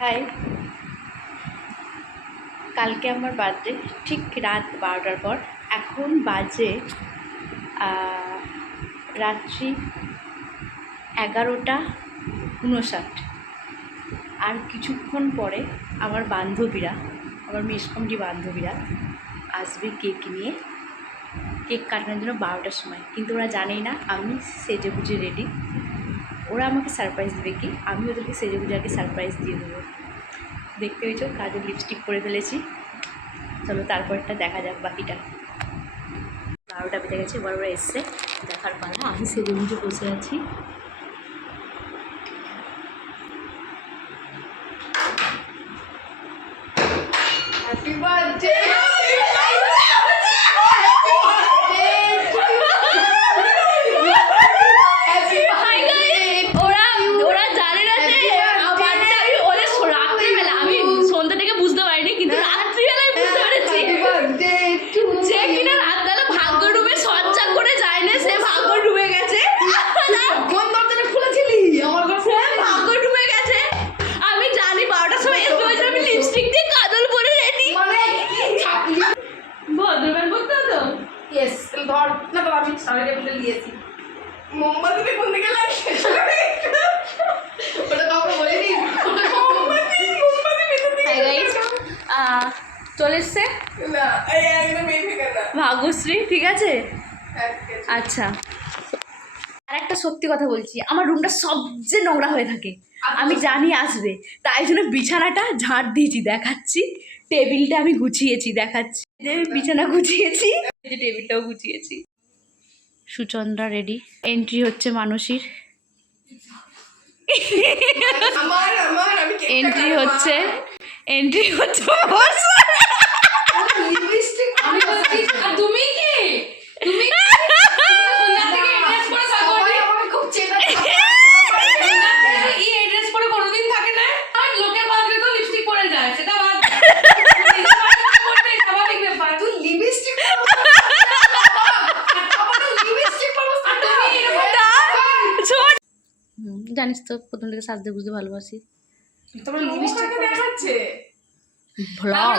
High, কালকে আমার birthday, ঠিক রাত 12টার পর। এখন বাজে রাত্রি 11:59। আর কিছুক্ষণ পরে আমার বান্ধবীরা, আমার মেসকমটি বান্ধবীরা আসবে কেক নিয়ে, কেক কাটানোর জন্য 12টার সময়। কিন্তু ওরা জানেই না আমি সেজে গুজে রেডি। ওরা আমাকে সারপ্রাইজ দেবে কি, আমি ওদেরকে সেজে গুজে আগে সারপ্রাইজ দিয়ে দেবো। দেখতে পেয়েছো, কাজে লিপস্টিক পরে ফেলেছি। চলো তারপরটা দেখা যাক বাকিটা। 12টা বেজে গেছে, এবার ওরা এসছে, দেখার পালা। আমি সেজে গুজে বসে আছি। Happy birthday. মোমবাতি কোন দিকে লাগিয়ে ওটা কাউকে বলিনি। চলে এসছে ভাগ্যশ্রী, ঠিক আছে? আচ্ছা, আর একটা সত্যি কথা বলছি, আমার রুমটা সবচেয়ে নোংরা হয়ে থাকে, আমি জানি আসবে, তাই জন্য বিছানাটা ঝাড় দিয়েছি, দেখাচ্ছি। টেবিলটা আমি গুছিয়েছি, দেখাচ্ছি। বিছানা গুছিয়েছি, টেবিলটাও গুছিয়েছি। সুচন্দ্রা রেডি, এন্ট্রি হচ্ছে মানসীর। এন্ট্রি হচ্ছে তুমি কি জানিস তো, প্রথম থেকে সাজতে বুঝতে ভালোবাসি। তোমার লিপস্টিক দেখাচ্ছে blog.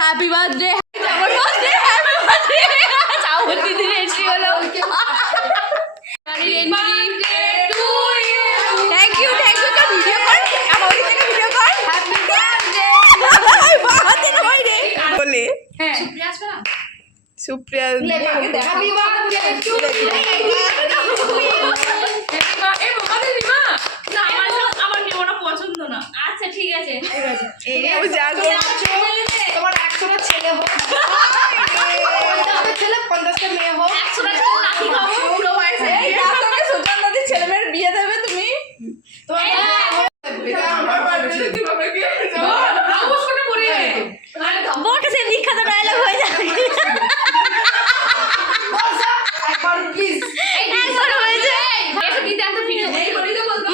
Happy birthday, happy birthday, happy birthday. চাউতি দিলে এসি হলো। থ্যাংক ইউ কা ভিডিও কর, আমার থেকে ভিডিও কর। হ্যাপি বার্থডে, হাই বার্থডে না ভাই রে বলে। হ্যাঁ, সুপ্রিয়া আসবে না? Supriya happy birthday to you. ঠিক আছে, তোমার 100টা ছেলে হোক, 50টা ছেলে 50টা মেয়ে হোক, 100টা ছেলে লাঠি খাবো পুরো বয়সে। সুচন্দ্রাদের ছেলে মেয়ের বিয়ে দেবে তুমি। বিখ্যাত ডায়লগ হয়ে যাবে।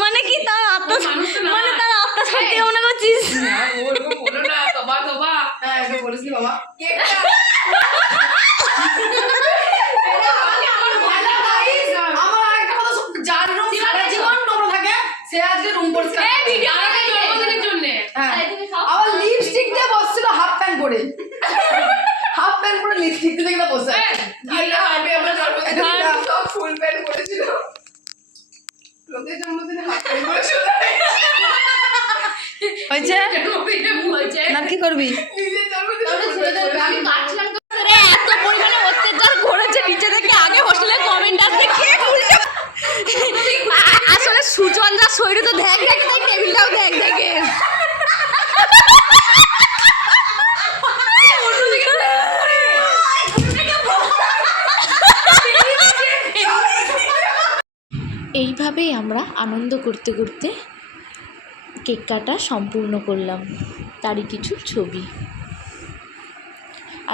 মানে কি তার আত্মা, মানে তার আত্মা সত্যি মনে করছিস? লিপস্টিক দিয়ে বসছিল, হাফ প্যান্ট পরে, হাফ প্যান্ট পরে লিপস্টিক দিয়ে বসে ফুল প্যান্ট পরেছিল। লোকের জন্মদিনে হাফ প্যান্ট পরেছিল। কি করবি? এত পরিমাণে অত্যাচার করেছে নিচে থেকে, আগে হোস্টেলে কমেন্ট আসছে আসলে সুচন্দ্রা শরীরে তো দেখ দেখে, তাই টেবিলটাও দেখ দেখে। এইভাবেই আমরা আনন্দ করতে করতে কেক কাটা সম্পূর্ণ করলাম। তারই কিছু ছবি।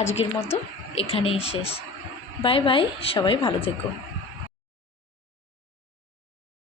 আজকের মতো এখানেই শেষ। বাই বাই, সবাই ভালো থেকো।